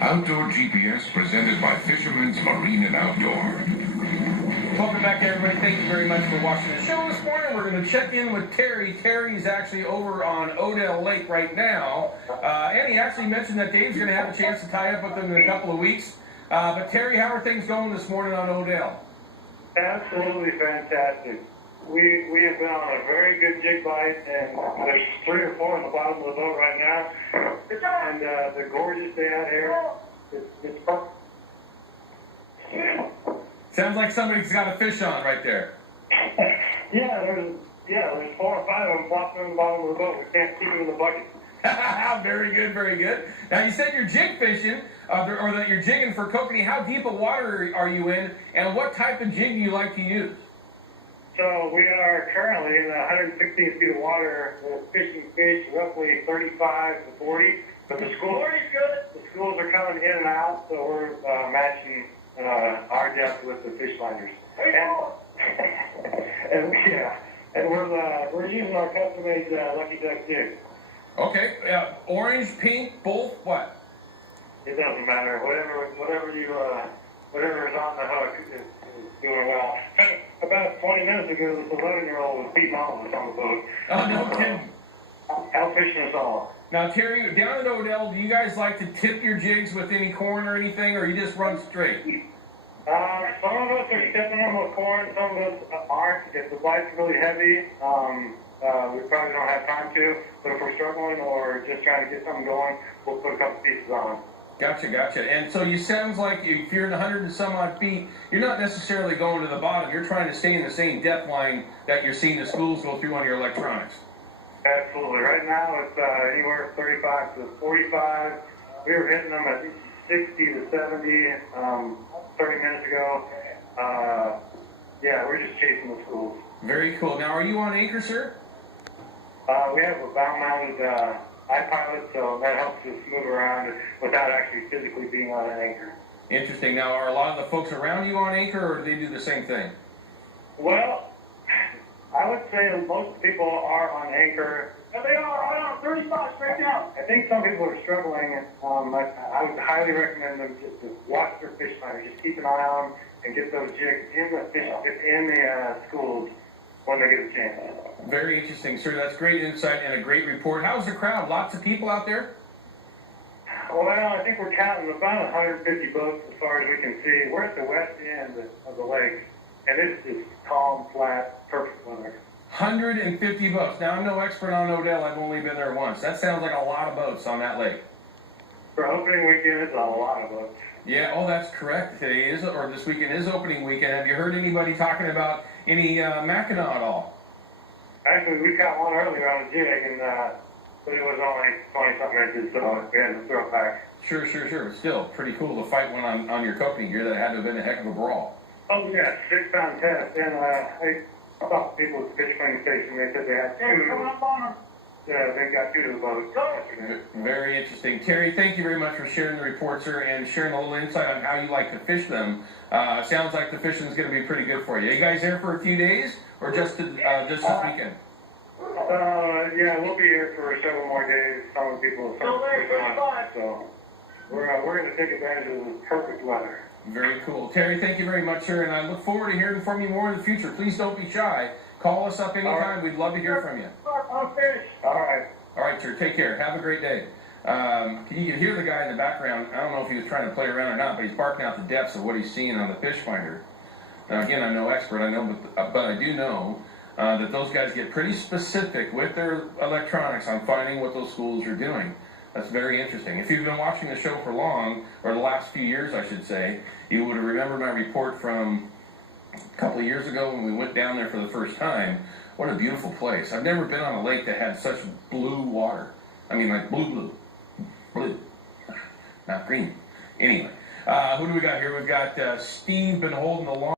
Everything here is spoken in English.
Outdoor GPS presented by Fisherman's Marine and Outdoor. Welcome back, everybody. Thank you very much for watching the show this morning. We're going to check in with Terry. Terry's actually over on Odell Lake right now. And he actually mentioned that Dave's going to have a chance to tie up with him in a couple of weeks. But Terry, how are things going this morning on Odell? Absolutely fantastic. We have been on a very good jig bite, and there's 3 or 4 on the bottom of the boat right now. And the gorgeous day out here, it's perfect. Sounds like somebody's got a fish on right there. There's 4 or 5 of them flopping on the bottom of the boat. We can't keep them in the bucket. Very good, very good. Now, you said you're jig fishing, or that you're jigging for kokanee. How deep of water are you in, and what type of jig do you like to use? So we are currently in 116 feet of water, fishing fish roughly 35 to 40. But the schools are coming in and out, so we're matching our depth with the fish finders. And we're using our custom-made Lucky Duck jig. Okay, orange, pink, both, what? It doesn't matter. Whatever is on the hook is doing well. About 20 minutes ago, this 11-year-old was beating all of us on the boat. Oh, no kidding. Out fishing us all. Now, Terry, down at Odell, do you guys like to tip your jigs with any corn or anything, or you just run straight? Some of us are tipping them with corn, some of us aren't. If the bite's really heavy, we probably don't have time to, but if we're struggling or just trying to get something going, we'll put a couple pieces on. Gotcha. And so you sounds like if you're in 100 and some odd feet, you're not necessarily going to the bottom. You're trying to stay in the same depth line that you're seeing the schools go through on your electronics. Absolutely. Right now it's anywhere 35 to 45. We were hitting them at 60 to 70 30 minutes ago. We're just chasing the schools. Very cool. Now, are you on anchor, sir? We have a bow-mounted iPilot, so that helps us move around without actually physically being on an anchor. Interesting. Now, are a lot of the folks around you on anchor, or do they do the same thing? Well, I would say that most people are on anchor. And they are right on 35 straight down. I think some people are struggling. I would highly recommend them just to watch their fish finders. Just keep an eye on them and get those jigs in the schools when they get a chance. Very interesting, sir. That's great insight and a great report. How's the crowd? Lots of people out there? Well, I think we're counting about 150 boats as far as we can see. We're at the west end of the lake, and it's just calm, flat, perfect weather. 150 boats. Now, I'm no expert on Odell. I've only been there once. That sounds like a lot of boats on that lake. For opening weekend, it's a lot of boats. Yeah, that's correct. Today is, or this weekend is opening weekend. Have you heard anybody talking about any Mackinac at all? Actually, we caught one earlier on a jig, but it was only 20-something inches, so we had to throw it back. Sure. Still, pretty cool to fight one on your kokanee gear. That had to have been a heck of a brawl. Oh, yeah, 6-pound test. And I talked to people at the fish cleaning station. They said they had 2. Coming up on them. Yeah, they got 2 to the boat yesterday. Very interesting. Terry, thank you very much for sharing the report, sir, and sharing a little insight on how you like to fish them. Sounds like the fishing is going to be pretty good for you. You guys there for a few days, or just this weekend? We'll be here for several more days. Some of the people are so we're going to take advantage of the perfect weather. Very cool. Terry, thank you very much, sir, and I look forward to hearing from you more in the future. Please don't be shy. Call us up anytime. Right. We'd love to hear from you. All right, sir. Take care. Have a great day. You can hear the guy in the background. I don't know if he was trying to play around or not, but he's barking out the depths of what he's seeing on the fish finder. Now, again, I'm no expert. I know, but I do know that those guys get pretty specific with their electronics on finding what those schools are doing. That's very interesting. If you've been watching the show for long, or the last few years, I should say, you would have remembered my report from a couple of years ago when we went down there for the first time. What a beautiful place. I've never been on a lake that had such blue water. I mean, like blue. Not green. Anyway, who do we got here? We've got Steve been holding the line.